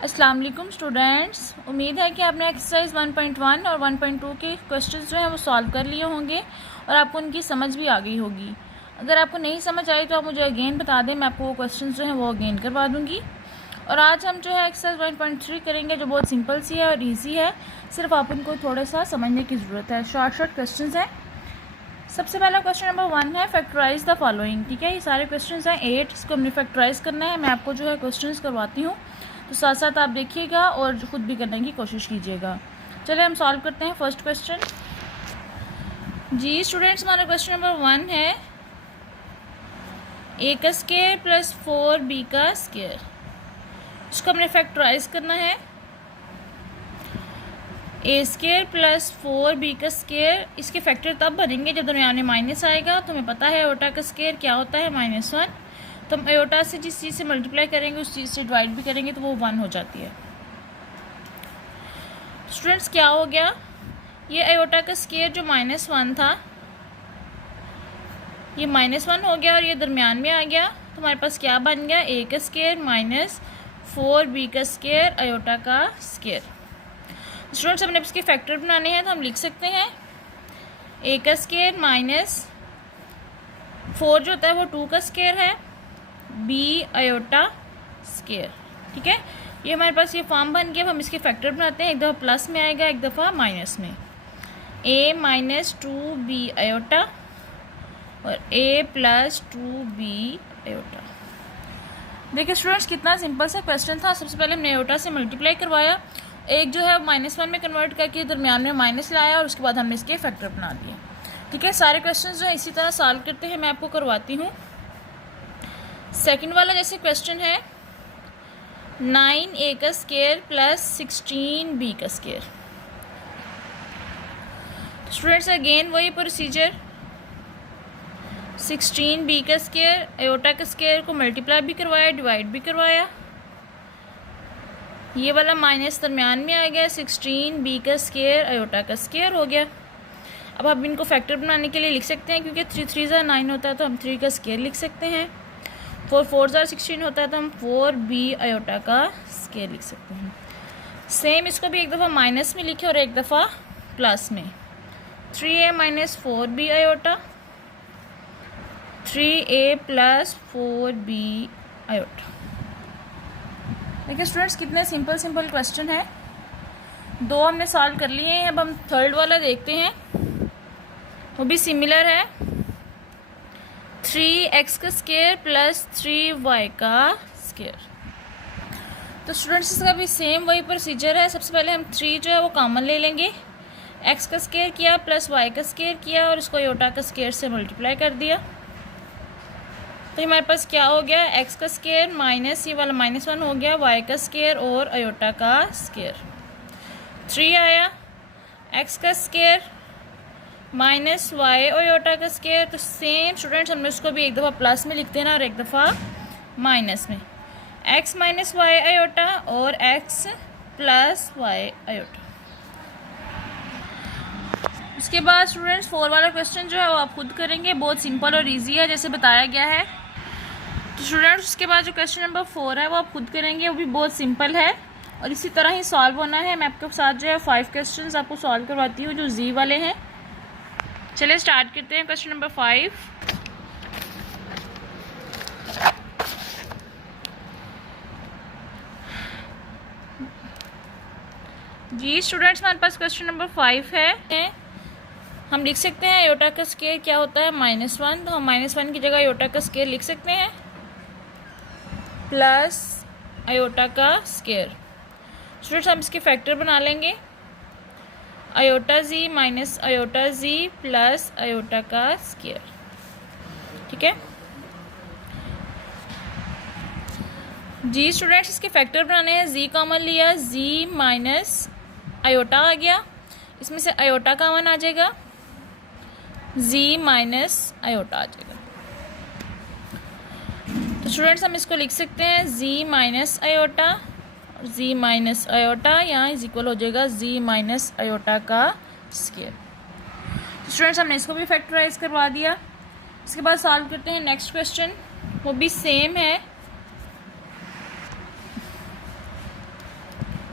अस्सलाम वालेकुम स्टूडेंट्स, उम्मीद है कि आपने एक्सरसाइज 1.1 और 1.2 के क्वेश्चंस जो हैं वो सॉल्व कर लिए होंगे और आपको उनकी समझ भी आ गई होगी। अगर आपको नहीं समझ आई तो आप मुझे अगेन बता दें, मैं आपको वो क्वेश्चंस जो हैं वो अगेन करवा दूँगी। और आज हम जो है एक्सरसाइज 1.3 करेंगे, जो बहुत सिंपल सी है और ईजी है, सिर्फ आप उनको थोड़ा सा समझने की ज़रूरत है। शॉर्ट क्वेश्चन हैं। सबसे पहला क्वेश्चन नंबर 1 है, फैक्टराइज द फॉलोइंग। ठीक है, ये सारे क्वेश्चन हैं 8, इसको हमने फैक्टराइज करना है। मैं आपको जो है क्वेश्चन करवाती हूँ, तो साथ साथ आप देखिएगा और ख़ुद भी करने की कोशिश कीजिएगा। चलिए हम सॉल्व करते हैं फर्स्ट क्वेश्चन। जी स्टूडेंट्स, हमारा क्वेश्चन नंबर 1 है ए का स्केयर प्लस 4b का स्केयर। इसको हमने फैक्टराइज करना है। ए स्केयर प्लस 4b का स्केयर, इसके फैक्टर तब बनेंगे जब दरमियान में माइनस आएगा। तो हमें पता है एयोटा का स्केयर क्या होता है, -1। तो हम एयोटा से जिस चीज़ से मल्टीप्लाई करेंगे उस चीज़ से डिवाइड भी करेंगे तो वो 1 हो जाती है। स्टूडेंट्स क्या हो गया, ये एयोटा का स्केयर जो -1 था ये -1 हो गया और ये दरमियान में आ गया। तो हमारे पास क्या बन गया, ए का स्केयर माइनस 4b का स्केयर एयोटा का स्केयर। स्टूडेंट्स हमने इसके फैक्टर बनाने हैं तो हम लिख सकते हैं ए का स्केयर माइनस 4 जो होता है वो 2 का स्केयर है, बी अयोटा स्केयर। ठीक है, ये हमारे पास ये फॉर्म बन गया। अब हम इसके फैक्टर बनाते हैं, एक दफ़ा प्लस में आएगा, एक दफ़ा माइनस में। ए माइनस 2b अयोटा और ए प्लस 2b अयोटा। देखिए स्टूडेंट्स, कितना सिंपल सा क्वेश्चन था। सबसे पहले हमने अयोटा से मल्टीप्लाई करवाया, एक जो है -1 में कन्वर्ट करके दरमियान में माइनस लाया और उसके बाद हमने इसके फैक्टर बना दिए। ठीक है, सारे क्वेश्चन जो है इसी तरह सॉल्व करते हैं, मैं आपको करवाती हूँ। सेकंड वाला जैसे क्वेश्चन है 9a का स्केयर प्लस 16b का स्केयर। स्टूडेंट्स अगेन वही प्रोसीजर, 16b का स्केयर एयोटा का स्केयर को मल्टीप्लाई भी करवाया, डिवाइड भी करवाया। ये वाला माइनस दरमियान में आ गया, 16b का स्केयर एयोटा का स्केयर हो गया। अब हम इनको फैक्टर बनाने के लिए लिख सकते हैं, क्योंकि 3 3 9 होता है तो हम 3 का स्केयर लिख सकते हैं। 4 4 16 होता है तो हम 4b अयोटा का स्केयर लिख सकते हैं। सेम इसको भी एक दफ़ा माइनस में लिखे और एक दफ़ा प्लस में। 3a minus 4b iota, 3a plus 4b iota. देखिए स्टूडेंट्स, कितने सिंपल क्वेश्चन है। 2 हमने सॉल्व कर लिए हैं। अब हम थर्ड वाला देखते हैं, वो भी सिमिलर है। 3x का स्केयर प्लस 3y का स्केयर। तो स्टूडेंट्स इसका भी सेम वही प्रोसीजर है। सबसे पहले हम 3 जो है वो कॉमन ले लेंगे, x का स्केयर किया प्लस y का स्केयर किया और इसको अयोटा का स्केयर से मल्टीप्लाई कर दिया। तो हमारे पास क्या हो गया, x का स्केयर माइनस ये वाला -1 हो गया, y का स्केयर और अयोटा का स्केयर। 3 आया, x का स्केयर माइनस y अयोटा का स्केयर। तो सेम स्टूडेंट्स हमने उसको भी एक दफ़ा प्लस में लिख देना और एक दफ़ा माइनस में। x माइनस y अयोटा और x प्लस y अयोटा। उसके बाद स्टूडेंट्स 4 वाला क्वेश्चन जो है वो आप खुद करेंगे, बहुत सिंपल और इजी है जैसे बताया गया है। तो स्टूडेंट्स उसके बाद जो क्वेश्चन नंबर 4 है वो आप खुद करेंगे, वो भी बहुत सिंपल है और इसी तरह ही सॉल्व होना है। मैं आपके साथ जो है 5 क्वेश्चन आपको सॉल्व करवाती हूँ जो जी वाले हैं। चलिए स्टार्ट करते हैं क्वेश्चन नंबर 5। जी स्टूडेंट्स, हमारे पास क्वेश्चन नंबर 5 है। हम लिख सकते हैं एयोटा का स्केयर क्या होता है, -1। तो हम -1 की जगह एयोटा का स्केयर लिख सकते हैं प्लस एयोटा का स्केयर। स्टूडेंट्स हम इसके फैक्टर बना लेंगे, अयोटा जी माइनस अयोटा जी प्लस अयोटा का स्केयर। ठीक है जी स्टूडेंट्स, इसके फैक्टर बनाने हैं। जी कॉमन लिया, जी माइनस अयोटा आ गया, इसमें से अयोटा कॉमन आ जाएगा, जी माइनस अयोटा आ जाएगा। तो स्टूडेंट्स हम इसको लिख सकते हैं जी माइनस अयोटा और जी माइनस अयोटा, यहाँ इज इक्वल हो जाएगा जी माइनस अयोटा का स्केयर। तो स्टूडेंट्स हमने इसको भी फैक्टराइज करवा दिया। इसके बाद सॉल्व करते हैं नेक्स्ट क्वेश्चन, वो भी सेम है।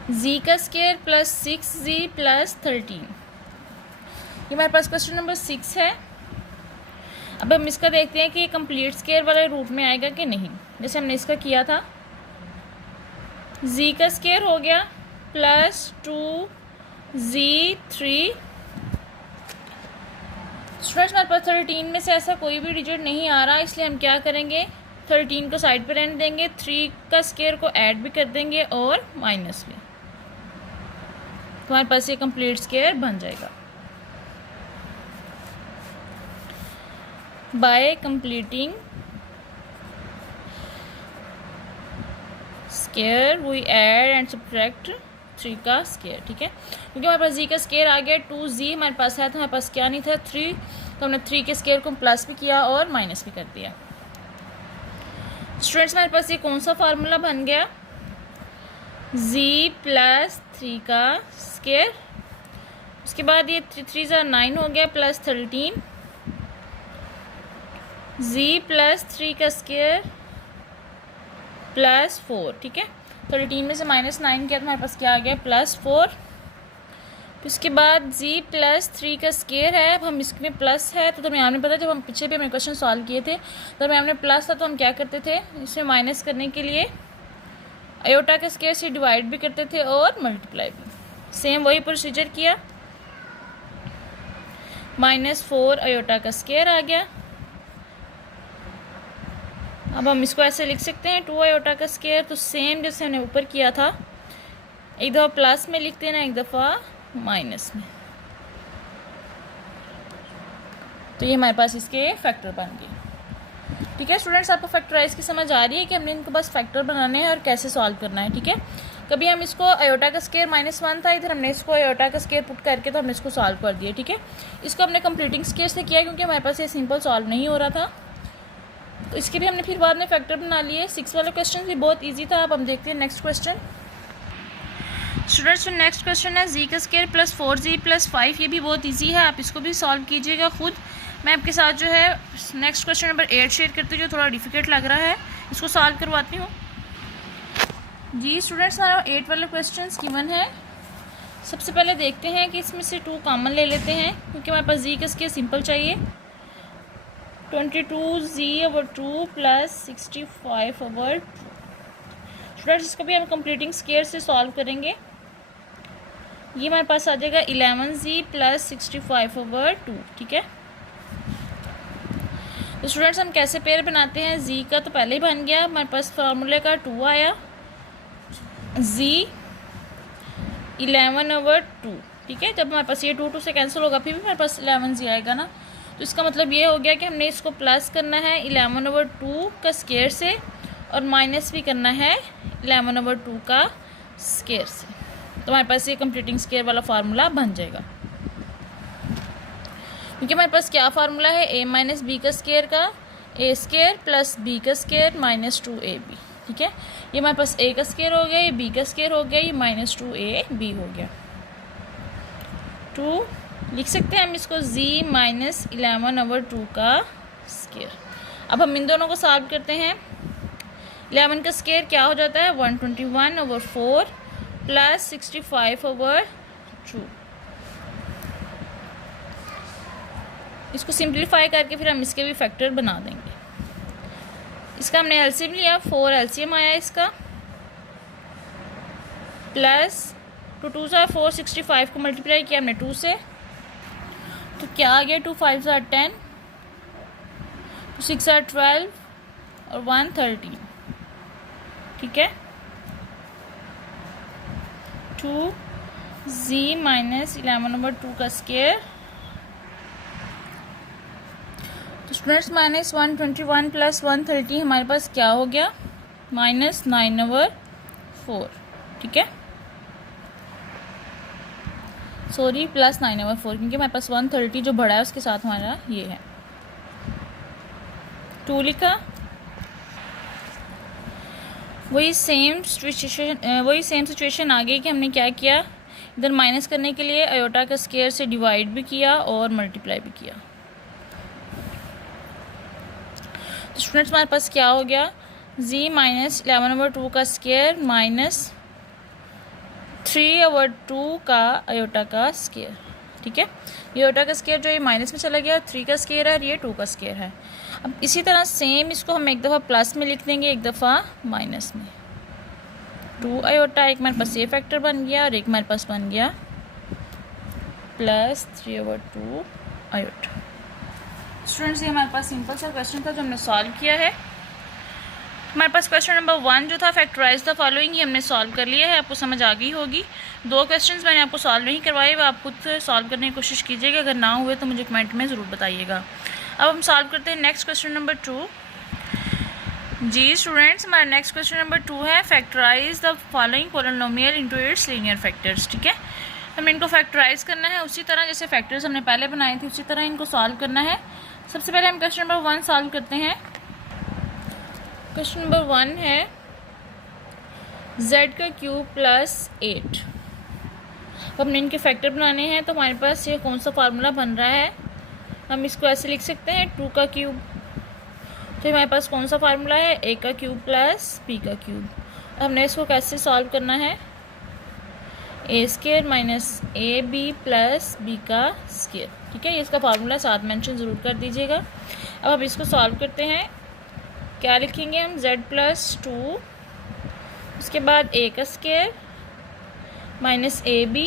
जी का स्केयर प्लस 6z प्लस 13। ये हमारे पास क्वेश्चन नंबर 6 है। अब हम इसका देखते हैं कि ये कंप्लीट स्केयर वाले रूप में आएगा कि नहीं। जैसे हमने इसका किया था, जी का स्केयर हो गया प्लस 2z3। स्टूडेंट्स हमारे पास 13 में से ऐसा कोई भी डिजिट नहीं आ रहा, इसलिए हम क्या करेंगे, 13 को साइड पे रहने देंगे, 3 का स्केयर को ऐड भी कर देंगे और माइनस भी। तो हमारे पास ये कंप्लीट स्केयर बन जाएगा। By completing square we add and subtract 3 का स्केयर। ठीक है, क्योंकि हमारे पास जी का स्केयर आ गया 2z हमारे पास है, तो हमारे पास क्या नहीं था 3, तो हमने 3 के स्केयर को प्लस भी किया और माइनस भी कर दिया। स्टूडेंट्स हमारे पास ये कौन सा फार्मूला बन गया, z प्लस 3 का स्केयर, उसके बाद ये 3 × 9 हो गया प्लस 13, z प्लस 3 का स्केयर प्लस 4। ठीक है, 13 में से -9 किया तो हमारे पास क्या आ गया +4। उसके बाद z प्लस 3 का स्केयर है, अब हम इसमें प्लस है तो हमें आपने पता, जब हम पीछे भी हमने क्वेश्चन सॉल्व किए थे तो हमें हमने प्लस था तो हम क्या करते थे, इसमें माइनस करने के लिए अयोटा के स्केयर से डिवाइड भी करते थे और मल्टीप्लाई भी। सेम वही प्रोसीजर किया, -4 अयोटा का स्केयर आ गया। अब हम इसको ऐसे लिख सकते हैं 2 अयोटा का स्केयर, तो सेम जैसे हमने ऊपर किया था, एक दफ़ा प्लस में लिखते हैं ना, एक दफ़ा माइनस में। तो ये हमारे पास इसके फैक्टर बन गए। ठीक है स्टूडेंट्स, आपको फैक्टराइज की समझ आ रही है कि हमने इनको बस फैक्टर बनाने हैं और कैसे सॉल्व करना है। ठीक है, कभी हम इसको अयोटा का स्केयर -1 था, इधर हमने इसको अयोटा का स्केयर पुट करके तो हमने इसको सॉल्व कर दिया। ठीक है, इसको हमने कंप्लीटिंग स्केयर से किया क्योंकि हमारे पास ये सिंपल सॉल्व नहीं हो रहा था, तो इसके भी हमने फिर बाद में फैक्टर बना लिए। 6 वाला क्वेश्चन भी बहुत इजी था। अब हम देखते हैं next question. Students next question है जी का स्केयर प्लस 4z प्लस 5। ये भी बहुत इजी है, आप इसको भी सॉल्व कीजिएगा खुद। मैं आपके साथ जो है नेक्स्ट क्वेश्चन नंबर 8 शेयर करती हूँ, जो थोड़ा डिफिकल्ट लग रहा है, इसको सॉल्व करवाती हूँ। जी स्टूडेंट्स, हमारा 8 वाला क्वेश्चन गिवन है। सबसे पहले देखते हैं कि इसमें से 2 कॉमन ले लेते हैं, क्योंकि हमारे पास जी का स्केयर सिंपल चाहिए। 22z/2 plus 65/2। स्टूडेंट्स इसको भी हम कंप्लीटिंग स्केयर से सॉल्व करेंगे। ये हमारे पास आ जाएगा 11z प्लस 65/2। ठीक है, तो स्टूडेंट्स हम कैसे पेयर बनाते हैं, z का तो पहले ही बन गया, हमारे पास फार्मूले का 2 आया, z 11/2। ठीक है, जब हमारे पास ये 2 से कैंसिल होगा फिर भी हमारे पास 11z आएगा ना, तो इसका मतलब ये हो गया कि हमने इसको प्लस करना है 11/2 का स्केयर से और माइनस भी करना है 11/2 का स्केयर से, तो हमारे पास ये कंप्लीटिंग स्केयर वाला फार्मूला बन जाएगा। क्योंकि हमारे पास क्या फार्मूला है, a माइनस बी का स्केयर का a स्केयर प्लस b का स्केयर माइनस 2ab। ठीक है, ये हमारे पास a का स्केयर हो गया, ये b का स्केयर हो गया, ये -2ab हो गया। 2 लिख सकते हैं हम इसको z माइनस 11/2 का स्केयर। अब हम इन दोनों को सॉल्व करते हैं। 11 का स्केयर क्या हो जाता है, 121/4 प्लस 65/2। इसको सिंप्लीफाई करके फिर हम इसके भी फैक्टर बना देंगे। इसका हमने एलसीएम लिया, 4 एलसीएम आया इसका, प्लस 2 2 × 4 65 को मल्टीप्लाई किया हमने 2 से, तो क्या आ गया, 2 5 × 10, 2 6 × 12 और 1 13। ठीक है, 2z माइनस 11/2 का स्केयर, तो स्टूडेंट्स -121 प्लस 130 हमारे पास क्या हो गया, -9/4। ठीक है, सॉरी प्लस 9/4, क्योंकि हमारे पास 130 जो बड़ा है उसके साथ हमारा ये है 2 लिखा। वही सेम सिचुएशन आ गई कि हमने क्या किया, इधर माइनस करने के लिए अयोटा का स्केयर से डिवाइड भी किया और मल्टीप्लाई भी किया। तो स्टूडेंट्स हमारे पास क्या हो गया, z माइनस 11/2 का स्केयर माइनस 3/2 का आयोटा का स्केयर, ठीक है। ये आयोटा का स्केयर जो ये माइनस में चला गया, 3 का स्केयर है और ये 2 का स्केयर है। अब इसी तरह सेम इसको हम एक दफ़ा प्लस में लिख देंगे, एक दफ़ा माइनस में। 2 आयोटा, एक हमारे पास ये फैक्टर बन गया और एक हमारे पास बन गया प्लस 3/2 आयोटा। स्टूडेंट्स, ये हमारे पास सिंपल सा क्वेश्चन था जो हमने सॉल्व किया है। हमारे पास क्वेश्चन नंबर 1 जो था फैक्टराइज द फॉलोइंग, ये हमने सॉल्व कर लिया है, आपको समझ आ गई होगी। 2 क्वेश्चंस मैंने आपको सॉल्व नहीं करवाए, वो आप खुद से सॉल्व करने की कोशिश कीजिएगा, अगर ना हुए तो मुझे कमेंट में ज़रूर बताइएगा। अब हम सॉल्व करते हैं नेक्स्ट क्वेश्चन नंबर 2। जी स्टूडेंट्स, हमारा नेक्स्ट क्वेश्चन नंबर 2 है factorise the following polynomial into its linear factors, ठीक है। हमें इनको फैक्टराइज करना है, उसी तरह जैसे फैक्टर्स हमने पहले बनाए थे उसी तरह इनको सॉल्व करना है। सबसे पहले हम क्वेश्चन नंबर 1 सॉल्व करते हैं। क्वेश्चन नंबर 1 है z का क्यूब प्लस 8। अब हमने इनके फैक्टर बनाने हैं, तो हमारे पास ये कौन सा फार्मूला बन रहा है, हम इसको ऐसे लिख सकते हैं 2 का क्यूब। तो हमारे पास कौन सा फार्मूला है, a का क्यूब प्लस b का क्यूब। हमने इसको कैसे सॉल्व करना है, a² minus ab plus b का स्क्वायर, ठीक है। ये इसका फार्मूला साथ मेंशन ज़रूर कर दीजिएगा। अब हम इसको सॉल्व करते हैं, क्या लिखेंगे हम, z प्लस 2, उसके बाद a का स्क्वायर माइनस ab,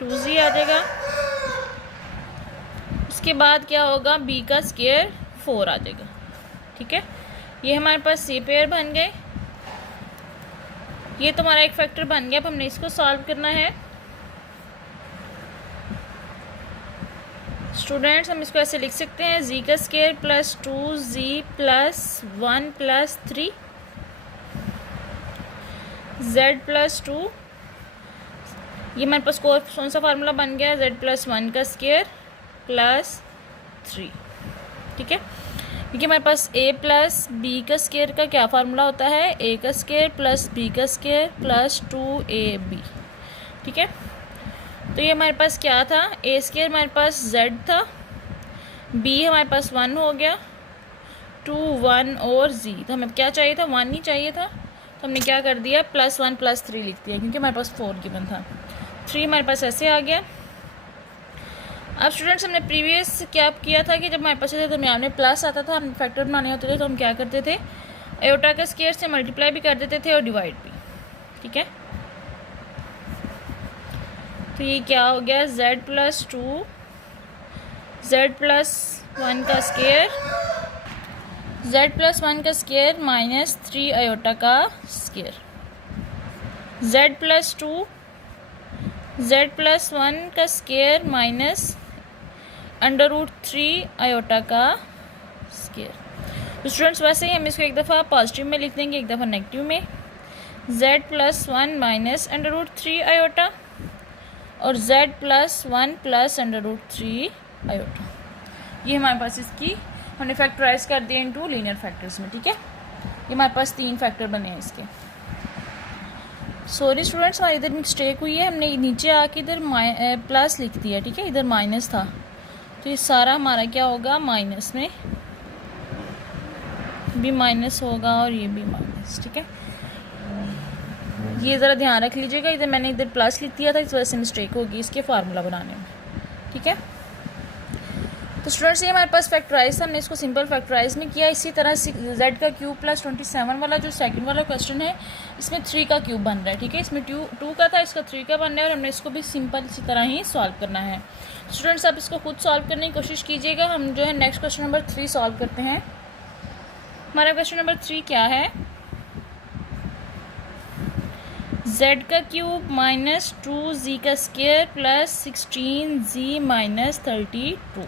2z आ जाएगा। उसके बाद क्या होगा, b का स्क्वायर 4 आ जाएगा, ठीक है। ये हमारे पास सी पेयर बन गए, ये तो हमारा एक फैक्टर बन गया। अब हमने इसको सॉल्व करना है। स्टूडेंट्स, हम इसको ऐसे लिख सकते हैं z का square plus 2z plus 1 plus 3, z plus 2, ये हमारे पास कौन सा फार्मूला बन गया, z प्लस 1 का स्क्वायर प्लस 3, ठीक है। क्योंकि हमारे पास a प्लस b का स्क्वायर का क्या फार्मूला होता है, a का स्क्वायर प्लस b का स्क्वायर प्लस 2ab, ठीक है। तो ये हमारे पास क्या था, a स्क्वायर हमारे पास z था, b हमारे पास 1 हो गया, 2 1 और z, तो हमें क्या चाहिए था, 1 ही चाहिए था, तो हमने क्या कर दिया, प्लस 1 प्लस 3 लिख दिया, क्योंकि हमारे पास 4 गिवन था। 3 हमारे पास ऐसे आ गया। अब स्टूडेंट्स, हमने प्रीवियस क्या किया था कि जब हमारे पास दरमियान में प्लस आता था, हम फैक्टर बनाने होते थे, तो हम क्या करते थे, आयोटा का स्क्वायर से मल्टीप्लाई भी कर देते थे और डिवाइड भी, ठीक है। तो ये क्या हो गया, z प्लस 2, z प्लस 1 का स्क्वायर, z प्लस 1 का स्क्वायर माइनस 3 आयोटा का square, z plus 2, z plus 1 का स्क्वायर माइनस √3 आयोटा का स्क्वायर। तो स्टूडेंट्स, वैसे ही हम इसको एक दफ़ा पॉजिटिव में लिख देंगे, एक दफ़ा नेगेटिव में, z प्लस 1 माइनस √3 आयोटा और z प्लस 1 प्लस √3 आयोटा। ये हमारे पास इसकी हमने फैक्टराइज कर दिया इनटू लीनियर फैक्टर्स में, ठीक है। ये हमारे पास 3 फैक्टर बने हैं इसके। सॉरी स्टूडेंट्स, हमारी इधर मिस्टेक हुई है, हमने नीचे आके इधर प्लस लिख दिया, ठीक है, इधर माइनस था, तो ये सारा हमारा क्या होगा, माइनस में भी माइनस होगा और ये भी माइनस, ठीक है। ये ज़रा ध्यान रख लीजिएगा, इधर मैंने इधर प्लस लिख दिया था, इस वजह से मिस्टेक होगी इसके फार्मूला बनाने में, ठीक है। तो स्टूडेंट्स, ये हमारे पास फैक्टराइज था, हमने इसको सिंपल फैक्टराइज में किया। इसी तरह z का क्यूब प्लस 27 वाला जो सेकंड वाला क्वेश्चन है, इसमें 3 का क्यूब बन रहा है, ठीक है। इसमें 2 का था, इसका 3 का बन रहा है, और हमने इसको भी सिंपल इसी तरह ही सॉल्व करना है। स्टूडेंट्स, आप इसको खुद सॉल्व करने की कोशिश कीजिएगा। हम जो है नेक्स्ट क्वेश्चन नंबर 3 सॉल्व करते हैं। हमारा क्वेश्चन नंबर 3 क्या है, z का क्यूब माइनस 2z का square plus 16z minus 32।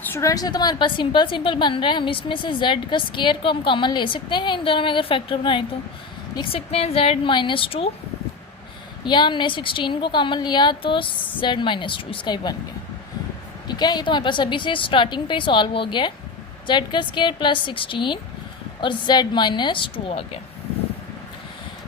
Students, ये तो हमारे पास सिंपल बन रहा है। हम इसमें से z का स्क्वायर को हम कॉमन ले सकते हैं, इन दोनों में अगर फैक्टर बनाएं तो लिख सकते हैं z माइनस 2, या हमने 16 को कॉमन लिया तो z माइनस 2, इसका ही बन गया, ठीक है। ये तो हमारे पास अभी से स्टार्टिंग पे ही सॉल्व हो गया, z का स्क्वायर प्लस 16 और z माइनस 2 आ गया,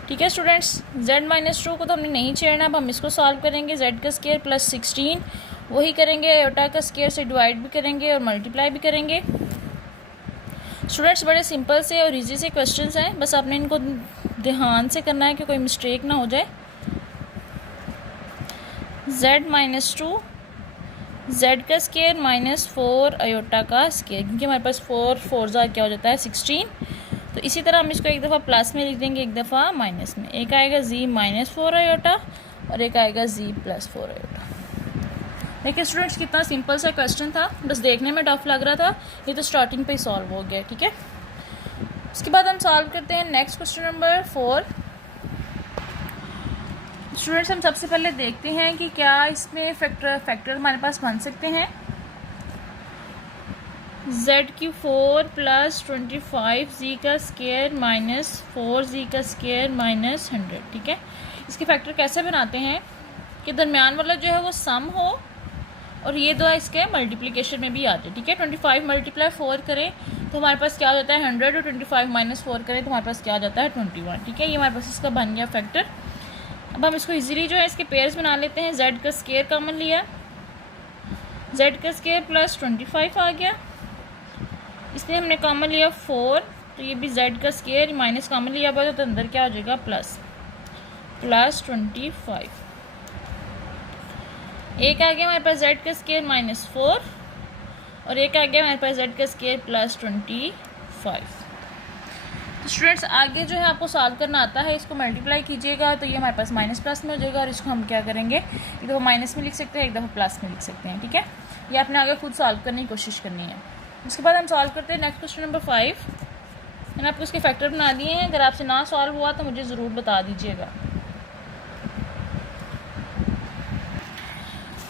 ठीक है। स्टूडेंट्स, z माइनस 2 को तो हमने नहीं छेड़ना, अब हम इसको सॉल्व करेंगे। z का स्क्वायर प्लस 16 वही करेंगे, आयोटा का स्क्वायर से डिवाइड भी करेंगे और मल्टीप्लाई भी करेंगे। स्टूडेंट्स, बड़े सिंपल से और इजी से क्वेश्चंस हैं, बस आपने इनको ध्यान से करना है कि कोई मिस्टेक ना हो जाए। z माइनस 2 z का स्केयर माइनस 4 अयोटा का स्केयर, क्योंकि हमारे पास 4 4 क्या हो जाता है 16। तो इसी तरह हम इसको एक दफ़ा प्लस में लिख देंगे, एक दफ़ा माइनस में। एक आएगा z माइनस 4 अयोटा और एक आएगा z प्लस 4 अयोटा। देखिए स्टूडेंट्स, कितना सिंपल सा क्वेश्चन था, बस देखने में टफ लग रहा था, ये तो स्टार्टिंग पे ही सॉल्व हो गया। ठीक है, उसके बाद हम सॉल्व करते हैं नेक्स्ट क्वेश्चन नंबर 4। स्टूडेंट्स, हम सबसे पहले देखते हैं कि क्या इसमें फैक्टर हमारे पास बन सकते हैं। z³ प्लस 25 z का स्केयर माइनस 4z का स्केयर माइनस 100। ठीक है, इसके फैक्टर कैसे बनाते हैं कि दरमियान वाला जो है वो सम हो और ये दो इसके मल्टीप्लिकेशन में भी आ जाए। ठीक है, 25 मल्टीप्लाई 4 करें तो हमारे पास क्या हो जाता है 100 और 25 माइनस 4 करें तो हमारे पास क्या आ जाता है 21। ठीक है, ये हमारे पास इसका बन गया फैक्टर। अब हम इसको इजीली जो है इसके पेयर्स बना लेते हैं। z का स्केयर कॉमन लिया, z का स्केयर प्लस 25 आ गया, इसलिए हमने कॉमन लिया 4, तो ये भी z का स्केयर माइनस कॉमन लिया हुआ तो अंदर क्या हो जाएगा प्लस 25। एक आ गया हमारे पास z का स्केयर माइनस 4 और एक आ गया हमारे पास z का स्केयर प्लस 25। तो स्टूडेंट्स, आगे जो है आपको सॉल्व करना आता है, इसको मल्टीप्लाई कीजिएगा तो ये हमारे पास माइनस प्लस में हो जाएगा और इसको हम क्या करेंगे, एक दफ़ा माइनस में लिख सकते हैं, एक दफ़ा प्लस में लिख सकते हैं। ठीक है, ये आपने आगे खुद सॉल्व करने की कोशिश करनी है। उसके बाद हम सॉल्व करते हैं नेक्स्ट क्वेश्चन नंबर 5। मैंने आपको इसके फैक्टर बना दिए हैं, अगर आपसे ना सॉल्व हुआ तो मुझे ज़रूर बता दीजिएगा।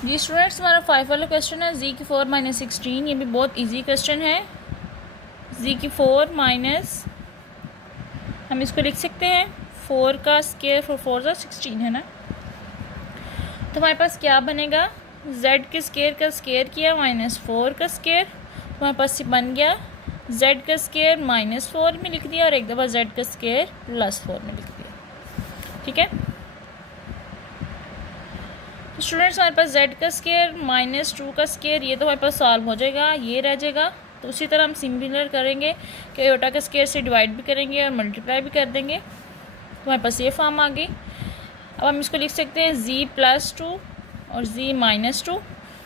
जी स्टूडेंट्स, हमारा 5 वाला क्वेश्चन है z³ माइनस 16। ये भी बहुत इजी क्वेश्चन है। z³ माइनस, हम इसको लिख सकते हैं 4 का स्केयर, 4 4 16 है ना, तो हमारे पास क्या बनेगा, z के स्केयर का स्केयर किया माइनस 4 का स्केयर, तो हमारे पास बन गया z का स्केयर माइनस 4 में लिख दिया और एक दफ़ा z का स्केयर प्लस 4 में लिख दिया। ठीक है, स्टूडेंट्स, हमारे पास z का स्केयर माइनस 2 का स्केयर, ये तो हमारे पास सॉल्व हो जाएगा, ये रह जाएगा। तो उसी तरह हम सिमिलर करेंगे कि अयोटा का स्केयर से डिवाइड भी करेंगे और मल्टीप्लाई भी कर देंगे, तो हमारे पास ये फॉर्म आ गई। अब हम इसको लिख सकते हैं z प्लस 2 और z माइनस 2,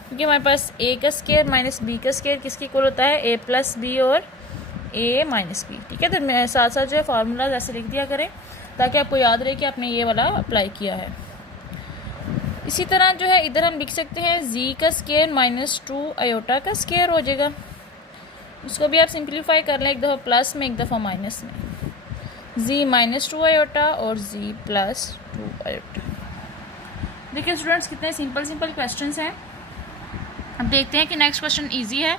क्योंकि हमारे पास a का स्केयर माइनस b का स्केयर किसके इक्वल होता है, a प्लस बी और a माइनस बी। ठीक है, तो मैं साथ साथ जो है फार्मूला ऐसे लिख दिया करें ताकि आपको याद रहे कि आपने ये वाला अप्लाई किया है। इसी तरह जो है इधर हम लिख सकते हैं z का स्केयर माइनस 2 अयोटा का स्केयर हो जाएगा। उसको भी आप सिंप्लीफाई कर लें, एक दफ़ा प्लस में एक दफ़ा माइनस में, z माइनस 2 अयोटा और z प्लस 2 अयोटा। देखिए स्टूडेंट्स, कितने सिंपल सिंपल क्वेश्चंस हैं। अब देखते हैं कि नेक्स्ट क्वेश्चन इजी है,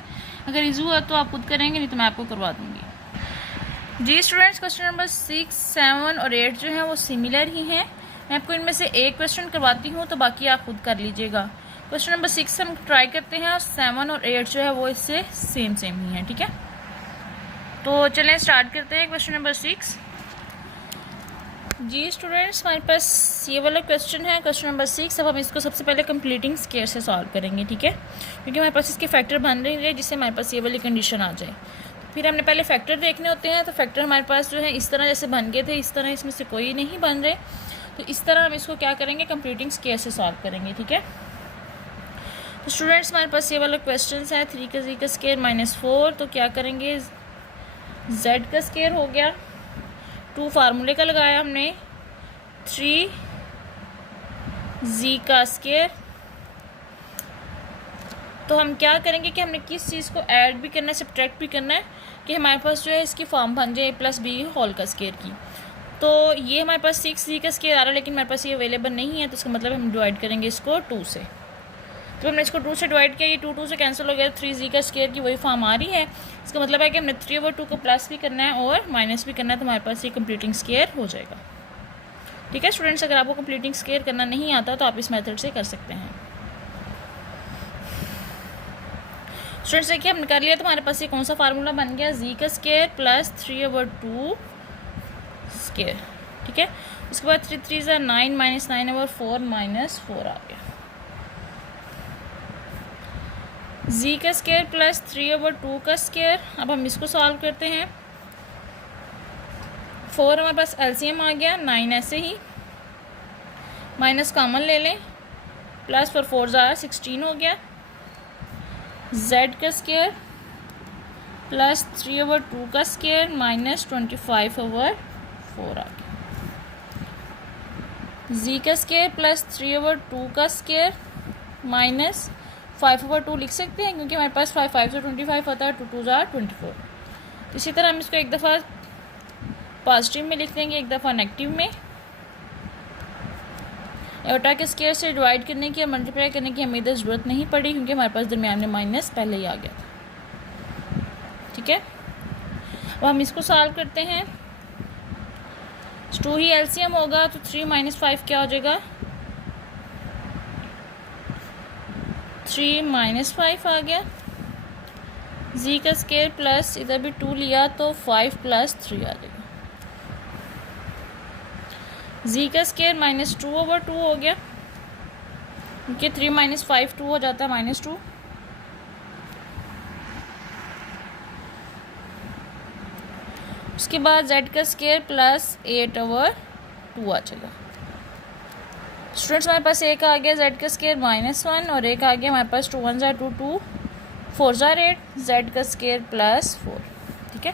अगर इजी हुआ तो आप खुद करेंगे, नहीं तो मैं आपको करवा दूँगी। जी स्टूडेंट्स, क्वेश्चन नंबर 6, 7 और 8 जो है वो सिमिलर ही हैं। मैं आपको इनमें से एक क्वेश्चन करवाती हूँ तो बाकी आप खुद कर लीजिएगा। क्वेश्चन नंबर 6 हम ट्राई करते हैं और 7 और 8 जो है वो इससे सेम ही है। ठीक है, तो चलें स्टार्ट करते हैं क्वेश्चन नंबर 6। जी स्टूडेंट्स, हमारे पास ये वाला क्वेश्चन है, क्वेश्चन नंबर 6। अब हम इसको सबसे पहले कंप्लीटिंग स्केयर से सॉल्व करेंगे। ठीक है, क्योंकि हमारे पास इसके फैक्टर बन रहे हैं जिससे हमारे पास ये वाली कंडीशन आ जाए। फिर हमने पहले फैक्टर देखने होते हैं, तो फैक्टर हमारे पास जो है इस तरह जैसे बन गए थे, इस तरह इसमें से कोई नहीं बन रहे, तो इस तरह हम इसको क्या करेंगे, कंप्लीटिंग स्केयर से सॉल्व करेंगे। ठीक है, तो स्टूडेंट्स, हमारे पास ये वाला क्वेश्चन है 3 का z का स्केयर माइनस 4, तो क्या करेंगे, z का स्केयर हो गया, 2 फार्मूले का लगाया हमने, 3 z का स्केयर। तो हम क्या करेंगे कि हमने किस चीज़ को ऐड भी करना है, सब्ट्रैक्ट भी करना है, कि हमारे पास जो है इसकी फॉर्म बन जाए a प्लस बी होल का स्केयर की। तो ये हमारे पास 6 z का स्केयर आ रहा है, लेकिन हमारे पास ये अवेलेबल नहीं है, तो इसका मतलब हम डिवाइड करेंगे इसको 2 से। तो हमने इसको 2 से डिवाइड किया, ये 2 से कैंसिल हो गया, 3 z का स्केयर की वही फॉर्म आ रही है। इसका मतलब है कि हमने 3/2 को प्लस भी करना है और माइनस भी करना है, तो हमारे पास ये कंप्लीटिंग स्केयर हो जाएगा। ठीक है स्टूडेंट्स, अगर आपको कंप्लीटिंग स्केयर करना नहीं आता तो आप इस मेथड से कर सकते हैं। स्टूडेंट्स देखिए, हमने कर लिया, तो हमारे पास ये कौन सा फार्मूला बन गया, z का स्केयर प्लस 3/2 स्केयर। ठीक है, उसके बाद 3 3 ज़ा 9 माइनस 9/4 माइनस 4 आ गया। z का स्केयर प्लस 3/2 का स्केयर। अब हम इसको सॉल्व करते हैं। 4 हमारे पास एलसीएम आ गया, 9 ऐसे ही, माइनस कॉमन ले लें, प्लस 4 ज़ा 16 हो गया, z का स्क्वायर प्लस 3/2 का स्क्वायर माइनस 25/4 आ गया, z का स्क्वायर प्लस 3/2 का स्क्वायर माइनस 5/2 लिख सकते हैं क्योंकि हमारे पास 5 से 25 होता है, 2 2 ज़ा 24। इसी तरह हम इसको एक दफ़ा पॉजिटिव में लिख देंगे, एक दफ़ा नेगेटिव में। एयोटा के स्क्वायर से डिवाइड करने की या मल्टीप्लाई करने की हमें इधर ज़रूरत नहीं पड़ी क्योंकि हमारे पास दरमियान में माइनस पहले ही आ गया था। ठीक है, अब हम इसको सॉल्व करते हैं। 2 ही एलसीएम होगा तो 3 - 5 क्या हो जाएगा, 3 - 5 आ गया। जी का स्क्वायर प्लस इधर भी 2 लिया तो 5 + 3 आ जाएगा। जी का स्क्वायर -2/2 हो गया क्योंकि 3 - 5 2 हो जाता है -2। उसके बाद z का स्क्वायर प्लस 8/2 आ जाएगा। स्टूडेंट्स हमारे पास एक आ गया z का स्क्वायर -1 और एक आ गया हमारे पास 2 1 ज़ा 2 2 4 ज़ा 8 z का स्क्वायर प्लस 4। ठीक है,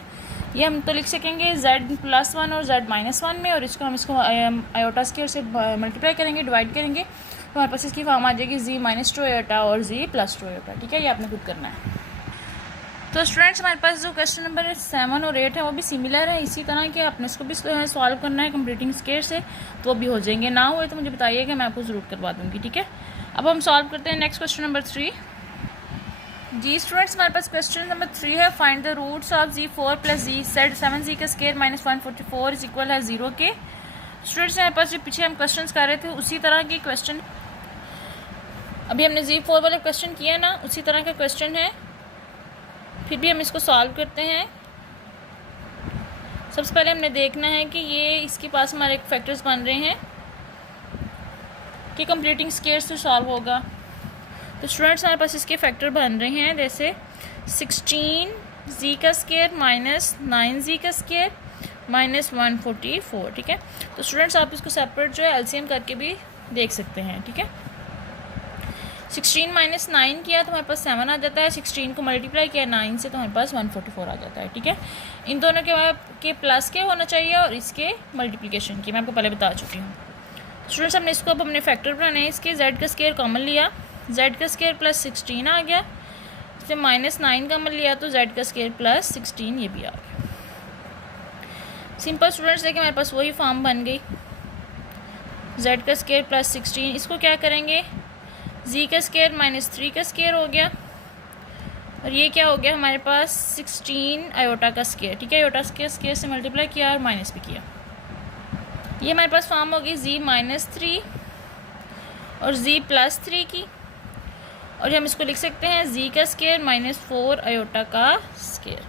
ये हम तो लिख सकेंगे z +1 और z -1 में, और इसको हम आयोटा स्क्वायर से मल्टीप्लाई करेंगे, डिवाइड करेंगे तो हमारे पास इसकी फॉर्म आ जाएगी z -2 आयोटा और z +2 आयोटा। ठीक है, ये आपने खुद करना है। तो स्टूडेंट्स हमारे पास जो क्वेश्चन नंबर 7 और 8 है वो भी सिमिलर है, इसी तरह के आपने इसको भी सॉल्व करना है कंप्लीटिंग स्क्वायर से, तो वो भी हो जाएंगे। ना हुए तो मुझे बताइएगा, मैं आपको ज़रूर करवा दूँगी। ठीक है, अब हम सॉल्व करते हैं नेक्स्ट क्वेश्चन नंबर 3। जी स्टूडेंट्स हमारे पास क्वेश्चन नंबर 3 है, find the roots of z4 + z7z का स्क्वायर -144 = 0 के। स्टूडेंट्स हमारे पास जो पीछे हम क्वेश्चन कर रहे थे उसी तरह के क्वेश्चन, अभी हमने z4 वाले क्वेश्चन किया ना, उसी तरह का क्वेश्चन है, फिर भी हम इसको सॉल्व करते हैं। सबसे पहले हमने देखना है कि ये इसके पास हमारे फैक्टर्स बन रहे हैं कि कंप्लीटिंग स्क्वायर से सॉल्व होगा। तो स्टूडेंट्स हमारे पास इसके फैक्टर बन रहे हैं, जैसे 16z का स्क्वायर -9z का स्क्वायर -144। ठीक है, तो स्टूडेंट्स आप इसको सेपरेट जो है एलसीएम करके भी देख सकते हैं। ठीक है, 16 - 9 किया तो हमारे पास 7 आ जाता है, 16 को मल्टीप्लाई किया 9 से तो हमारे पास 144 आ जाता है। ठीक है, इन दोनों के प्लस के होना चाहिए और इसके मल्टीप्लिकेशन की मैं आपको पहले बता चुकी हूँ। स्टूडेंट्स हमने इसको अब हमने फैक्टर बनाने हैं, इसके z का स्क्वायर कॉमन लिया, z का स्क्वायर प्लस 16 आ गया, इससे -9 कॉमन लिया तो z का स्क्वायर प्लस 16 ये भी आ गया। सिंपल स्टूडेंट्स देखिए हमारे पास वही फॉर्म बन गई, z का स्क्वायर प्लस 16, इसको क्या करेंगे, z का स्क्वायर -3 का स्क्वायर हो गया, और ये क्या हो गया हमारे पास 16 आयोटा का स्क्वायर। ठीक है, आयोटा के स्क्वायर से मल्टीप्लाई किया और माइनस भी किया, ये हमारे पास फॉर्म होगी z -3 और z +3 की, और हम इसको लिख सकते हैं z का स्क्वायर -4 आयोटा का स्क्वायर।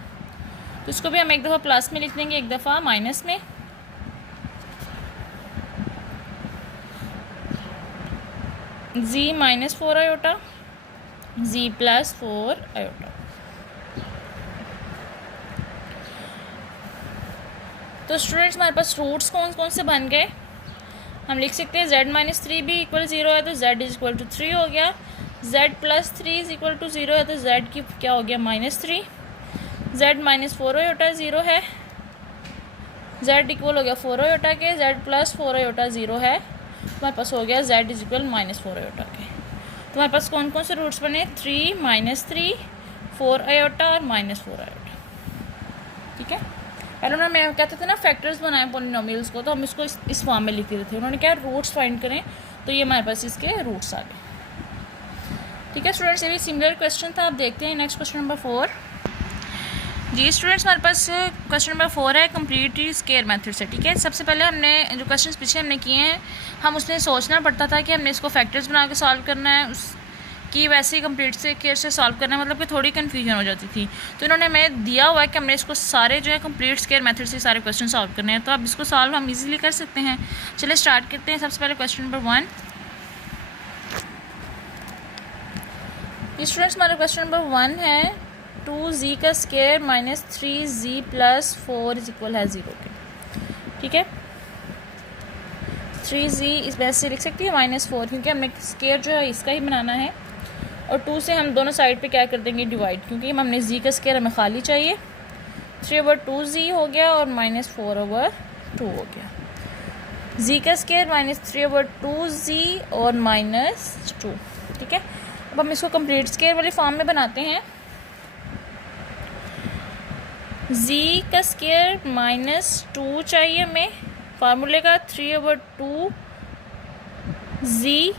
तो इसको भी हम एक दफ़ा प्लस में लिख देंगे, एक दफ़ा माइनस में। z -4 iota, z +4 iota. तो स्टूडेंट्स हमारे पास रूट्स कौन कौन से बन गए, हम लिख सकते हैं z -3 भी इक्वल 0 है तो z = 3 हो गया, z +3 = 0 है तो z की क्या हो गया -3, z -4 आयोटा 0 है, z इक्वल हो गया 4 आयोटा के, z +4 आयोटा 0 है, हमारे पास हो गया z = -4 आयोटा के। तो हमारे पास कौन कौन से रूट्स बने, 3 -3 4 आयोटा और -4 आयोटा। ठीक है, पहले उन्होंने मैं कहते थे ना फैक्टर्स बनाए पॉलिनोमियल्स को, तो हम इसको इस फॉर्म में लिखते थे, उन्होंने क्या रूट्स फाइंड करें, तो ये हमारे पास इसके रूट्स आ गए। ठीक है स्टूडेंट्स, ये भी सिमिलर क्वेश्चन था। आप देखते हैं नेक्स्ट क्वेश्चन नंबर 4। जी स्टूडेंट्स हमारे पास क्वेश्चन नंबर 4 है कंप्लीट स्क्वायर मेथड से। ठीक है, सबसे पहले हमने जो क्वेश्चंस पीछे हमने किए हैं, हम उसमें सोचना पड़ता था कि हमने इसको फैक्टर्स बना के सॉल्व करना है, उसकी वैसे ही कंप्लीट स्क्वायर से सॉल्व करना है, मतलब कि थोड़ी कन्फ्यूजन हो जाती थी। तो इन्होंने हमें दिया हुआ है कि हमने इसको सारे जो है कंप्लीट स्क्वायर मेथड से सारे क्वेश्चन सॉल्व करने हैं, तो अब इसको सॉल्व हम ईजिली कर सकते हैं। चलिए स्टार्ट करते हैं। सबसे पहले क्वेश्चन नंबर 1। स्टूडेंट्स हमारा क्वेश्चन नंबर 1 है 2z का स्क्वायर -3z + 4 = 0 के। ठीक है, 3z इस वैसे से लिख सकती है -4, क्योंकि हमने स्केयर जो है इसका ही बनाना है, और 2 से हम दोनों साइड पे क्या कर देंगे डिवाइड, क्योंकि हमने z का स्केयर हमें खाली चाहिए। 3/2z हो गया और -4/2 हो गया। z का स्केयर -3/2z और -2। ठीक है, अब हम इसको कंप्लीट स्केयर वाले फॉर्म में बनाते हैं। z का स्केयर -2 चाहिए हमें, फार्मूले का 3/2z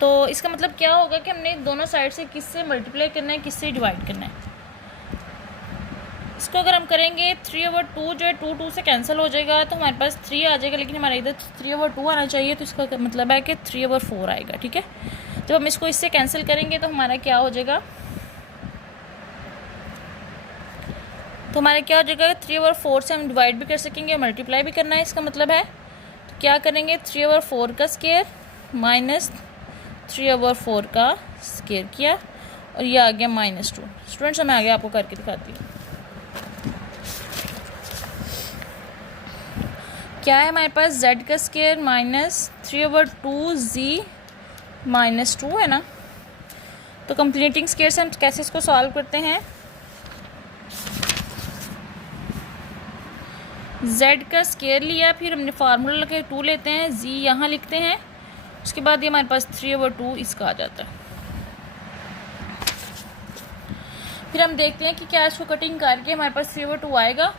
तो इसका मतलब क्या होगा कि हमने दोनों साइड से किससे मल्टीप्लाई करना है, किससे डिवाइड करना है। इसको अगर हम करेंगे 3/2 जो है 2 से कैंसिल हो जाएगा, तो हमारे पास 3 आ जाएगा, लेकिन हमारे इधर 3/2 आना चाहिए, तो इसका मतलब है कि 3/4 आएगा। ठीक है, जब हम इसको इससे कैंसिल करेंगे तो हमारा क्या हो जाएगा, 3/4 से हम डिवाइड भी कर सकेंगे, मल्टीप्लाई भी करना है, इसका मतलब है। तो क्या करेंगे, 3/4 का स्केयर -3/4 का स्केयर किया, और ये आ गया -2। स्टूडेंट्स मैं आगे आपको करके दिखाती हूँ। क्या है हमारे पास, z का स्केयर -3/2z -2 है ना। तो कंप्लीटिंग स्केयर से हम कैसे इसको सॉल्व करते हैं, z का स्केयर लिया, फिर हमने फार्मूला लगे 2 लेते हैं, z यहाँ लिखते हैं, उसके बाद ये हमारे पास 3/2 इसका आ जाता है। फिर हम देखते हैं कि क्या इसको कटिंग करके हमारे पास 3/2 आएगा,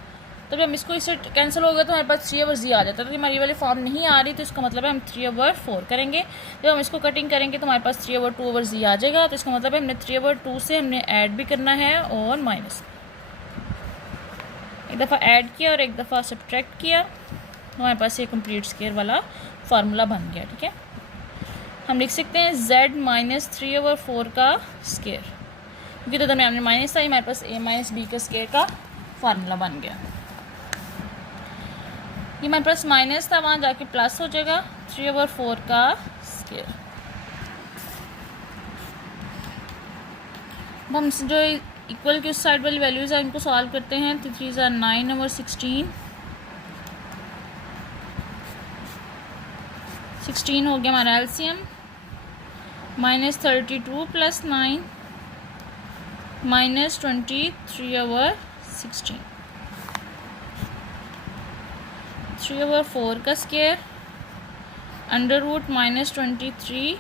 तो जब हम इसको इससे कैंसिल होगा तो हमारे पास 3/z आ जाता है। तो हमारी वाली फॉर्म नहीं आ रही, तो इसका मतलब है हम 3/4 करेंगे। जब हम इसको कटिंग करेंगे तो हमारे पास 3/2/z आ जाएगा, तो इसका मतलब है हमने 3/2 से हमने ऐड भी करना है और माइनस, एक दफ़ा ऐड किया और एक दफ़ा सब्ट्रैक्ट किया, तो हमारे पास ये कंप्लीट स्केयर वाला फार्मूला बन गया। ठीक है, हम लिख सकते हैं z -3/4 का स्केयर, क्योंकि तो दरमियान में माइनस था, हमारे पास a - b का स्केयर का फार्मूला बन गया। ये हमारे पास माइनस था, वहाँ जाके प्लस हो जाएगा, 3/4 का स्केयर। हम जो इक्वल की उस साइड वाली वैल्यूज़ है इनको सॉल्व करते हैं। 3 × 9 और 16 हो गया हमारा एलसीएम, -32 + 9 -23/16। 3/4 का स्केयर √-23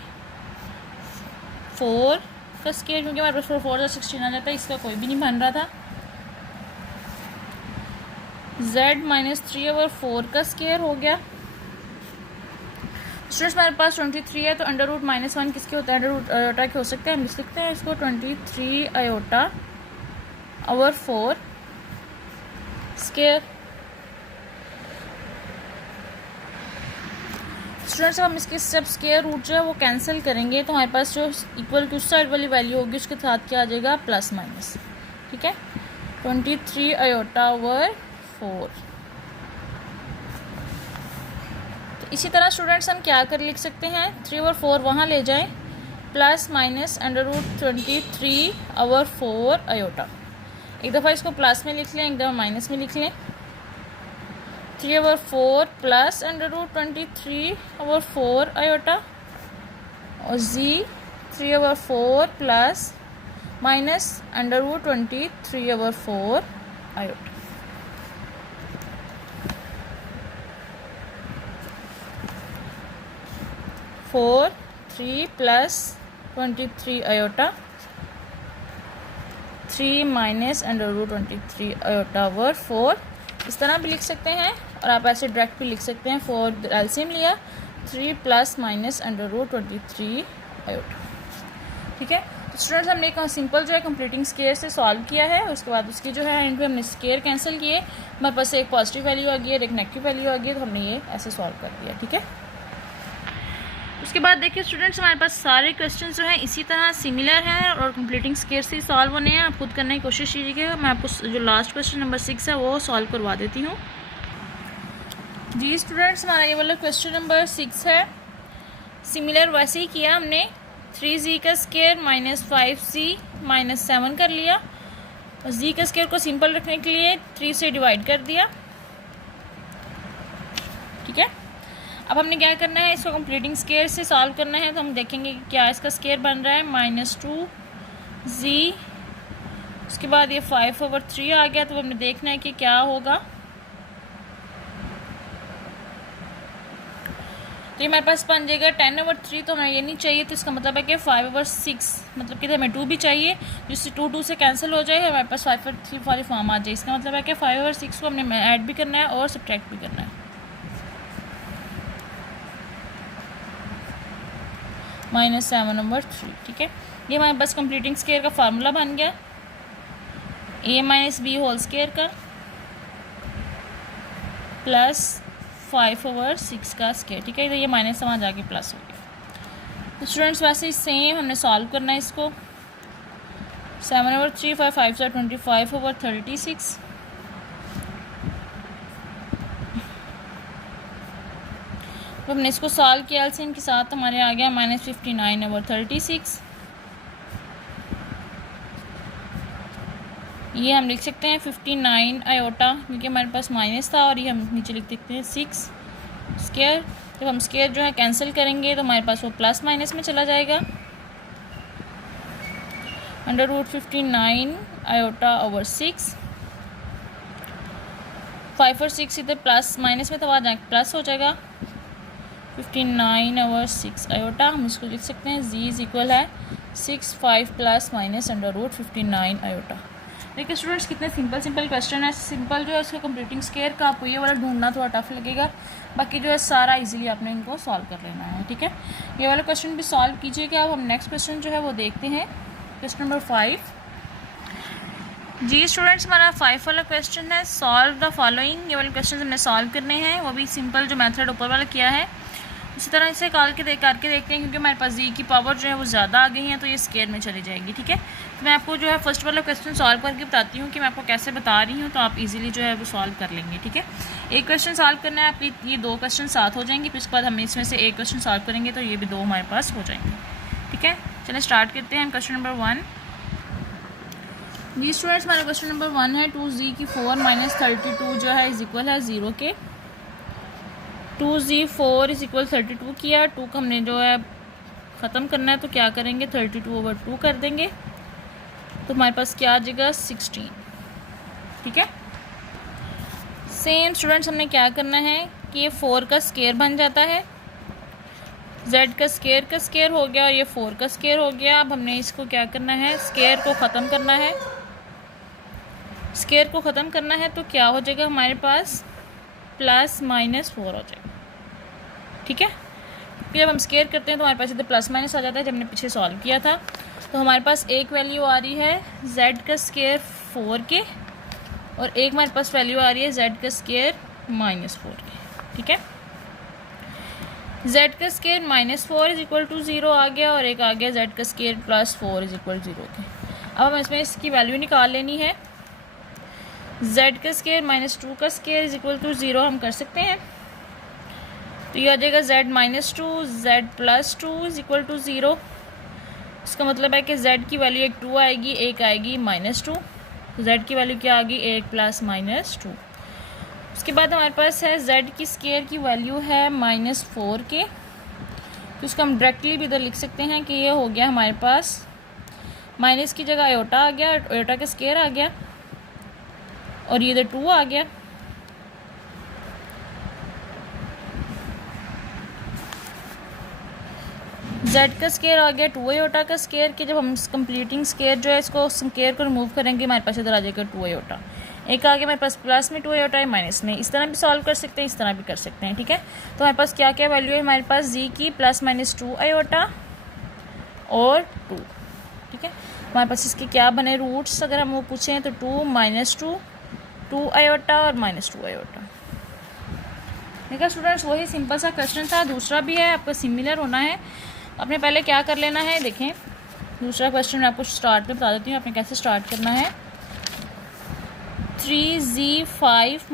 4 का स्केयर, क्योंकि हमारे पास 4 × 16 आ जाता है, इसका कोई भी नहीं बन रहा था। z -3/4 का स्केयर हो गया। स्टूडेंट्स हमारे पास 23 है, तो √-1 किसके होता है, √ आयोटा के हो सकते हैं। हम लिख सकते हैं इसको 23 आयोटा/4 स्केयर। स्टूडेंट्स हम इसके सब स्केयर रूट जो है वो कैंसिल करेंगे, तो हमारे पास जो इक्वल टू साइड वाली वैल्यू होगी उसके साथ क्या आ जाएगा, प्लस माइनस। ठीक है, 23 आयोटा/4। तो इसी तरह स्टूडेंट्स हम क्या कर लिख सकते हैं, 3/4 वहाँ ले जाएं, प्लस माइनस √23/4 आयोटा। एक दफ़ा इसको प्लस में लिख लें, एक दफ़ा माइनस में लिख लें। 3/4 प्लस √23/4 आयोटा, और z 3/4 plus minus √23/4 iota. 4 3 plus 23 iota, 3 minus √23 आयोटा/4। इस तरह भी लिख सकते हैं, और आप ऐसे डायरेक्ट भी लिख सकते हैं। 4 एलसीएम लिया, 3 प्लस माइनस √23 आयोटा। ठीक है, तो स्टूडेंट्स हमने एक सिंपल जो है कंप्लीटिंग स्केयर से सॉल्व किया है, उसके बाद उसकी जो है एंड पे हमने स्केयर कैंसिल किए, हमारे पास एक पॉजिटिव वैल्यू आ गई और एक नेगेटिव वैल्यू आ गई, तो हमने ये ऐसे सॉल्व कर दिया। ठीक है, उसके बाद देखिए स्टूडेंट्स हमारे पास सारे क्वेश्चन जो हैं इसी तरह सिमिलर हैं और कंप्लीटिंग स्केयर से सॉल्व होने हैं। आप खुद करने की कोशिश कीजिएगा। मैं आपको जो लास्ट क्वेश्चन नंबर 6 है वो सॉल्व करवा देती हूँ। जी स्टूडेंट्स, हमारा ये वाला क्वेश्चन नंबर 6 है। सिमिलर वैसे ही किया हमने, 3z का स्केयर -5z -7 कर लिया, और जी का स्क्वायर को सिंपल रखने के लिए 3 से डिवाइड कर दिया। ठीक है, अब हमने क्या करना है, इसको कंप्लीटिंग स्क्वायर से सॉल्व करना है। तो हम देखेंगे कि क्या इसका स्क्वायर बन रहा है -2z, उसके बाद ये 5/3 आ गया। तो हमने देखना है कि क्या होगा। तो ये हमारे पास बन जाएगा 10/3। तो हमें ये नहीं चाहिए, तो इसका मतलब है कि 5/6, मतलब कि हमें 2 भी चाहिए, जिससे 2 से कैंसिल हो जाए, हमारे पास 5/3 वाली फॉर्म आ जाए। इसका मतलब है कि 5/6 को हमने ऐड भी करना है और सब्ट्रैक्ट भी करना है। -7/3। ठीक है, ये हमारे पास कंप्लीटिंग स्क्वायर का फार्मूला बन गया, a - b होल स्क्वायर का प्लस 5/6 का स्क्वायर। ठीक है, तो ये माइनस वहाँ जाके प्लस हो गया। तो स्टूडेंट्स वैसे ही सेम हमने सॉल्व करना है इसको। 7/3 5 5 25/36। तो हमने इसको सॉल्व किया एलसीएम के साथ, हमारे आ गया -59/36। ये हम लिख सकते हैं 59 आयोटा, क्योंकि हमारे पास माइनस था, और ये हम नीचे लिख सकते हैं 6 स्क्वायर। जब हम स्क्वायर जो है कैंसिल करेंगे तो हमारे पास वो प्लस माइनस में चला जाएगा। √59 आयोटा/6। 5 और 6 इधर प्लस माइनस में, तो आ जाए प्लस हो जाएगा। 59/6 आयोटा, हम इसको लिख सकते हैं z इज इक्वल है 6 5 प्लस माइनस √59 आयोटा। देखिए स्टूडेंट्स, कितने सिंपल क्वेश्चन है। सिंपल जो है उसका कंप्लीटिंग स्क्वायर का आपको ये वाला ढूंढना थोड़ा टफ लगेगा, बाकी जो है सारा इजीली आपने इनको सॉल्व कर लेना है। ठीक है, ये वाला क्वेश्चन भी सॉल्व कीजिएगा। अब हम नेक्स्ट क्वेश्चन जो है वो देखते हैं, क्वेश्चन नंबर 5। जी स्टूडेंट्स, हमारा 5 वाला क्वेश्चन है, सॉल्व द फॉलोइंग। ये वाले क्वेश्चन हमने सॉल्व करने हैं, वो भी सिंपल जो मेथड ऊपर वाला किया है उसी तरह इसे करके देखते हैं, क्योंकि हमारे पास जी की पावर जो है वो ज़्यादा आ गई है, तो ये स्क्वायर में चली जाएगी। ठीक है, तो मैं आपको जो है फर्स्ट वाला क्वेश्चन सॉल्व करके बताती हूँ कि मैं आपको कैसे बता रही हूँ, तो आप इजीली जो है वो सॉल्व कर लेंगे। ठीक है, एक क्वेश्चन सॉल्व करना है, आपकी ये 2 क्वेश्चन साथ हो जाएंगे, फिर उसके बाद हम इसमें से एक क्वेश्चन सॉल्व करेंगे, तो ये भी 2 हमारे पास हो जाएंगे। ठीक है, चलिए स्टार्ट करते हैं। Question number 1। जी स्टूडेंट्स, हमारा क्वेश्चन नंबर 1 है 2z की 4 - 32 जो है इज इक्वल है 0 के। 2z 4 इज इक्वल 32 किया, 2 को हमने जो है ख़त्म करना है, तो क्या करेंगे 32/2 कर देंगे, तो हमारे पास क्या आ जाएगा 16। ठीक है, सेम स्टूडेंट्स हमने क्या करना है कि ये 4 का स्क्वायर बन जाता है, z का स्क्वायर हो गया, और ये 4 का स्क्वायर हो गया। अब हमने इसको क्या करना है, स्क्वायर को ख़त्म करना है। स्क्वायर को ख़त्म करना है तो क्या हो जाएगा हमारे पास +-4 हो जाएगा। ठीक है, जब हम स्क्वायर करते हैं तो हमारे पास इधर प्लस माइनस आ जाता है, जब हमने पीछे सॉल्व किया था। तो हमारे पास एक वैल्यू आ रही है z का स्क्वायर 4 के, और एक हमारे पास वैल्यू आ रही है z का स्क्वायर -4 के। ठीक है, z का स्क्वायर -4 इज इक्वल टू 0 आ गया, और एक आ गया z का स्क्वायर +4 इज इक्वल 0 के। अब हम इसमें इसकी वैल्यू निकाल लेनी है। z का स्क्वायर -2 का स्क्वायर इज इक्वल टू 0 हम कर सकते हैं, तो ये आ जाएगा z -2 z +2 is equal to 0। इसका मतलब है कि z की वैल्यू एक 2 आएगी, एक आएगी -2, तो z की वैल्यू क्या आ गई 1 + -2। उसके बाद हमारे पास है z की स्क्वायर की वैल्यू है -4 के, तो उसको हम डायरेक्टली भी इधर लिख सकते हैं कि ये हो गया हमारे पास माइनस की जगह आयोटा आ गया, आयोटा का स्क्वायर आ गया, और ये इधर 2 आ गया। z का स्क्वायर आ गया 2 आयोटा का स्क्वायर के। जब हम कंप्लीटिंग स्क्वायर जो है इसको स्क्वायर को रिमूव करेंगे, हमारे पास इधर आ जाएगा 2 आयोटा। एक आ गया हमारे पास प्लस में 2 आयोटा है माइनस में। इस तरह भी सॉल्व कर सकते हैं, इस तरह भी कर सकते हैं। ठीक है, तो हमारे पास क्या क्या वैल्यू है, हमारे पास जी की +-2 आयोटा और 2। ठीक है, हमारे पास इसके क्या बने रूट्स, अगर हम वो पूछें तो 2 - 2 आयोटा और -2 आयोटा। देखा स्टूडेंट्स, वही सिंपल सा क्वेश्चन था। दूसरा भी है, आपका सिमिलर होना है। आपने पहले क्या कर लेना है, देखें दूसरा क्वेश्चन मैं आपको स्टार्ट में बता देती हूँ आपने कैसे स्टार्ट करना है। 3z5 -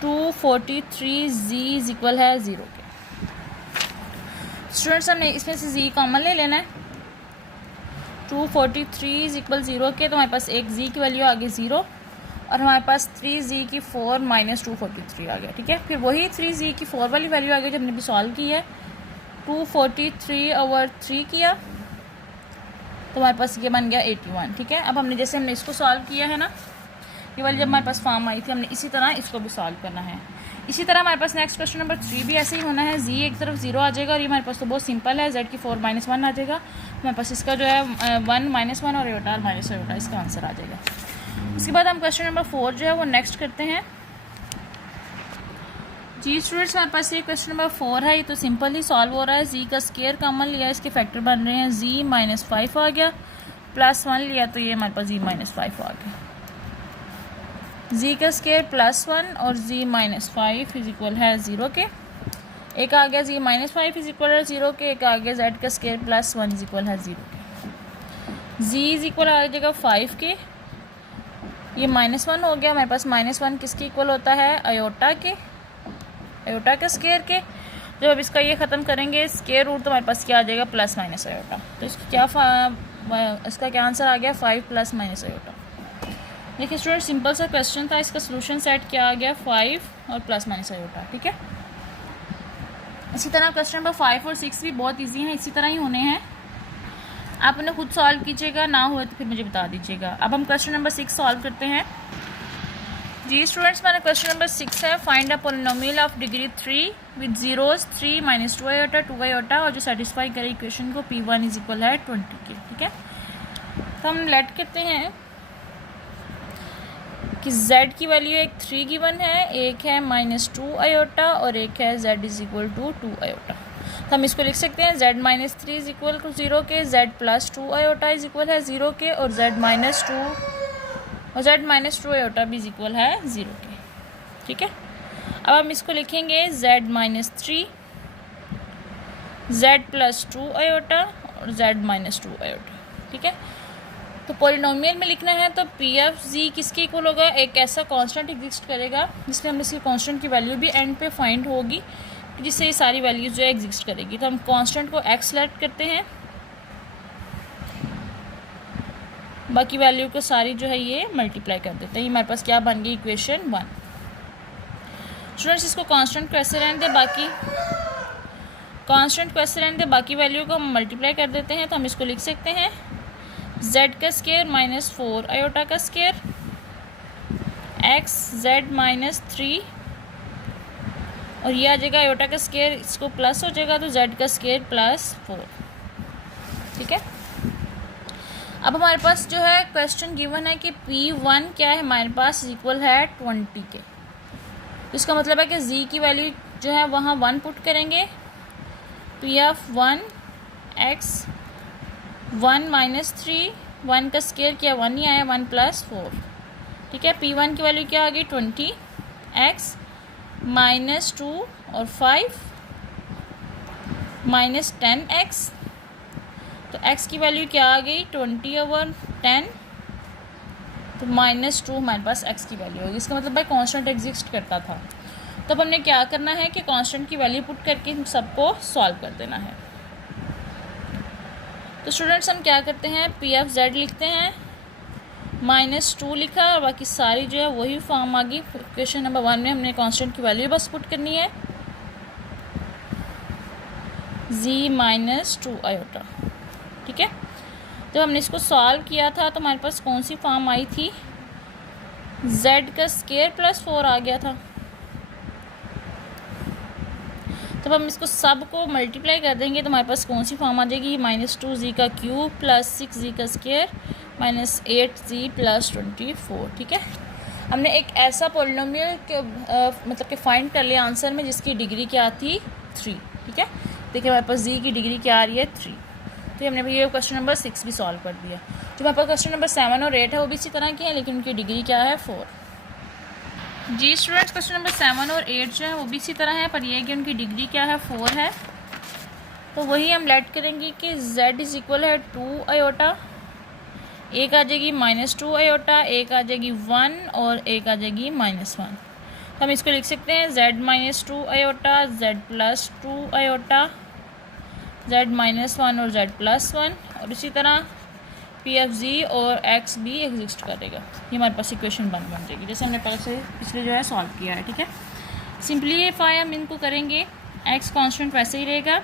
243z इज इक्वल है 0 के। स्टूडेंट्स हमने इसमें से z कॉमन ले लेना है, 243 इज इक्वल 0 के, तो हमारे पास एक जी की वैल्यू आ गई 0 और हमारे पास 3z की 4 माइनस 243 आ गया। ठीक है, फिर वही 3z की 4 वाली वैल्यू आ गई जो हमने भी सॉल्व की है। 243/3 किया तो हमारे पास ये बन गया 81। ठीक है, अब हमने इसको सॉल्व किया है ना, ये वाली जब हमारे पास फॉर्म आई थी, हमने इसी तरह इसको भी सॉल्व करना है। इसी तरह हमारे पास नेक्स्ट क्वेश्चन नंबर 3 भी ऐसे ही होना है। जी एक तरफ 0 आ जाएगा और ये हमारे पास तो बहुत सिंपल है, z की 4 माइनस 1 आ जाएगा। हमारे पास इसका जो है 1 माइनस 1 और आयोटा माइनस आयोटा इसका आंसर आ जाएगा। उसके बाद हम क्वेश्चन नंबर 4 जो है वो नेक्स्ट करते हैं। जी स्टूडेंट्स, हमारे पास ये क्वेश्चन नंबर 4 है, ये तो सिंपल ही सॉल्व हो रहा है। जी का स्केयर कॉमन लिया, इसके फैक्टर बन रहे हैं। जी माइनस 5 आ गया, प्लस 1 लिया तो ये हमारे पास जी माइनस 5 आ गया। जी का स्केयर प्लस 1 और जी माइनस 5 इज इक्वल है 0 के। एक आ गया जी माइनस 5 इज इक्वल है 0 के, एक आ गया जेड का स्केयर प्लस 1 इज इक्वल है 0 के। जी इज इक्वल आ जाएगा 5 के, ये माइनस 1 हो गया। हमारे पास माइनस 1 किसके इक्वल होता है? आयोटा के, आयोटा के स्केयर के। जब अब इसका ये ख़त्म करेंगे स्केयर रूट तो हमारे पास क्या आ जाएगा? Plus minus iota. तो इसका क्या आंसर आ गया? 5 प्लस माइनस आयोटा। देखिए स्टूडेंट, सिंपल सा क्वेश्चन था, इसका सोल्यूशन सेट क्या आ गया? 5 और प्लस माइनस आयोटा। ठीक है, इसी तरह क्वेश्चन नंबर 5 और 6 भी बहुत ईजी हैं, इसी तरह ही होने हैं। आप उन्हें खुद सॉल्व कीजिएगा, ना हुए तो फिर मुझे बता दीजिएगा। अब हम क्वेश्चन नंबर 6 सॉल्व करते हैं। जी स्टूडेंट्स, हमारा क्वेश्चन नंबर 6 है, find a polynomial of degree 3 with zeros 3 minus 2 iota 2 iota और जो सेटिस्फाई करे इक्वेशन को P1 इज इक्वल है 20 के। ठीक है, तो हम लेट करते हैं कि z की वैल्यू एक 3 गिवन है, एक है माइनस 2 आयोटा और एक है z is equal to 2 iota. तो हम इसको लिख सकते हैं z माइनस 3 इज इक्वल टू 0 के, z plus 2 iota is equal है 0 के और z माइनस 2 आयोटा भी इज इक्वल है 0 के। ठीक है, अब हम इसको लिखेंगे z माइनस 3, z प्लस 2 आयोटा और z माइनस 2 आयोटा। ठीक है, तो पॉलिनोमियल में लिखना है तो पी एफ जी किसके इक्वल होगा? एक ऐसा कांस्टेंट एग्जिस्ट करेगा जिसमें हम इसकी कांस्टेंट की वैल्यू भी एंड पे फाइंड होगी, जिससे ये सारी वैल्यूज जो है एग्जिस्ट करेगी। तो हम कांस्टेंट को एक्स सेलेक्ट करते हैं, बाकी वैल्यू को सारी जो है ये मल्टीप्लाई कर देते हैं। ये हमारे पास क्या बन गई? इक्वेशन 1। स्टूडेंट्स, इसको कांस्टेंट को ऐसे रहने दें, बाकी वैल्यू को हम मल्टीप्लाई कर देते हैं। तो हम इसको लिख सकते हैं z का स्केयर माइनस 4 आयोटा का स्केयर x z माइनस 3 और ये आ जाएगा आयोटा का स्केयर, इसको प्लस हो जाएगा तो z का स्केयर प्लस 4। ठीक है, अब हमारे पास जो है क्वेश्चन गिवन है कि P1 क्या है हमारे पास? इक्वल है 20 के। इसका मतलब है कि z की वैल्यू जो है वहाँ 1 पुट करेंगे। P(1) x 1 माइनस 3, 1 का स्केयर किया 1 ही आया, 1 प्लस 4। ठीक है, P1 की वैल्यू क्या आ गई? 20, x माइनस 2 और 5 माइनस 10x, तो x की वैल्यू क्या आ गई? 20/10, तो माइनस 2 हमारे पास x की वैल्यू होगी। इसका मतलब भाई कांस्टेंट एग्जिस्ट करता था। तब हमने क्या करना है कि कांस्टेंट की वैल्यू पुट करके हम सबको सॉल्व कर देना है। तो स्टूडेंट्स, हम क्या करते हैं? P(z) लिखते हैं, माइनस 2 लिखा और बाकी सारी जो है वही फॉर्म आ गई। क्वेश्चन नंबर 1 में हमने कांस्टेंट की वैल्यू बस पुट करनी है, z माइनस 2 आयोटा। ठीक है, जब हमने इसको सॉल्व किया था तो हमारे पास कौन सी फॉर्म आई थी? z का स्केयर प्लस 4 आ गया था। तब हम इसको सब को मल्टीप्लाई कर देंगे तो हमारे पास कौन सी फॉर्म आ जाएगी? माइनस 2z का क्यूब प्लस 6z का स्केयर माइनस 8z प्लस 24। ठीक है, हमने एक ऐसा पॉलिनोमियल के मतलब कि फाइंड कर लिया आंसर में जिसकी डिग्री क्या थी? 3। ठीक है, देखिए हमारे पास z की डिग्री क्या आ रही है? 3। तो हमने ये क्वेश्चन नंबर 6 भी सॉल्व कर दिया। जो हमारे पास क्वेश्चन नंबर 7 और 8 है वो भी इसी तरह के हैं, लेकिन उनकी डिग्री क्या है? 4। जी स्टूडेंट्स, क्वेश्चन नंबर 7 और 8 जो है वो भी इसी तरह है, पर यह है कि उनकी डिग्री क्या है? 4 है। तो वही हम लेट करेंगे कि z इज इक्वल है 2 आयोटा, एक आ जाएगी माइनस 2 आयोटा, एक आ जाएगी 1 और एक आ जाएगी माइनस 1। तो हम इसको लिख सकते हैं z minus 2 iota, z plus 2 iota, z minus 1 और z प्लस 1। और इसी तरह पी एफ जी और एक्स भी एग्जिस्ट करेगा। ये हमारे पास इक्वेशन बन जाएगी, जैसे हमने पहले से पिछले जो है सॉल्व किया है। ठीक है, सिंप्लीफाई हम इनको करेंगे, एक्स कांस्टेंट वैसे ही रहेगा।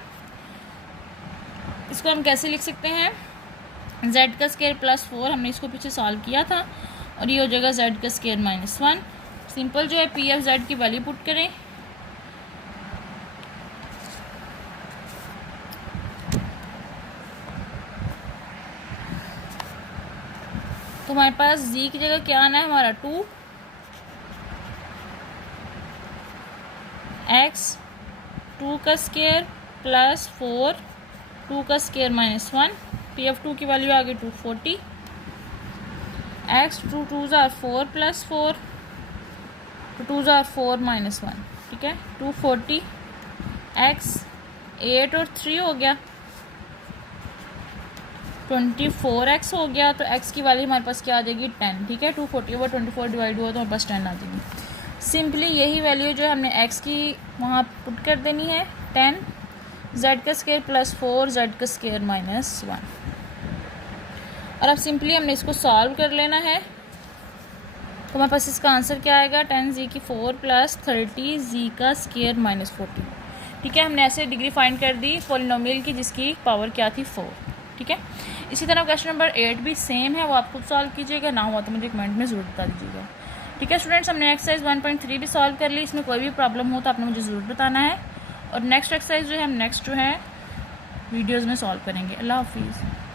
इसको हम कैसे लिख सकते हैं, z का स्केयर प्लस 4, हमने इसको पीछे सॉल्व किया था, और ये हो जाएगा z का स्केयर माइनस 1। सिंपल जो है पी एफ जेड की वैल्यू पुट करें, तो हमारे पास z की जगह क्या आना है हमारा 2, x 2 का स्केयर प्लस 4 2 का स्केयर माइनस 1, पी एफ 2 की वैल्यू आ गई 240, x 2 2 ज़ार 4 प्लस 4 2 ज़ार 4 माइनस 1। ठीक है, 240, x 8 और 3 हो गया 24x हो गया, तो x की वैल्यू हमारे पास क्या आ जाएगी 10। ठीक है, 240/24 डिवाइड हुआ तो हमारे पास 10 आ जाएगी। सिंपली यही वैल्यू जो है हमने x की वहाँ पुट कर देनी है 10, z का स्केयर प्लस 4 z का स्केयर माइनस 1, और अब सिंपली हमने इसको सॉल्व कर लेना है। तो हमारे पास इसका आंसर क्या आएगा, 10z की 4 प्लस 30z का स्केयर माइनस 40। ठीक है, हमने ऐसे डिग्री फाइंड कर दी पॉलिनोमियल की जिसकी पावर क्या थी 4। ठीक है, इसी तरह क्वेश्चन नंबर 8 भी सेम है, वो आप खुद सॉल्व कीजिएगा, ना हुआ तो मुझे कमेंट में ज़रूर बता दीजिएगा। ठीक है स्टूडेंट्स, हमने एक्सरसाइज 1.3 भी सॉल्व कर ली, इसमें कोई भी प्रॉब्लम हो तो आपने मुझे ज़रूर बताना है, और नेक्स्ट एक्सरसाइज जो है हम नेक्स्ट जो है वीडियोज़ में सॉल्व करेंगे। अल्लाह हाफिज़।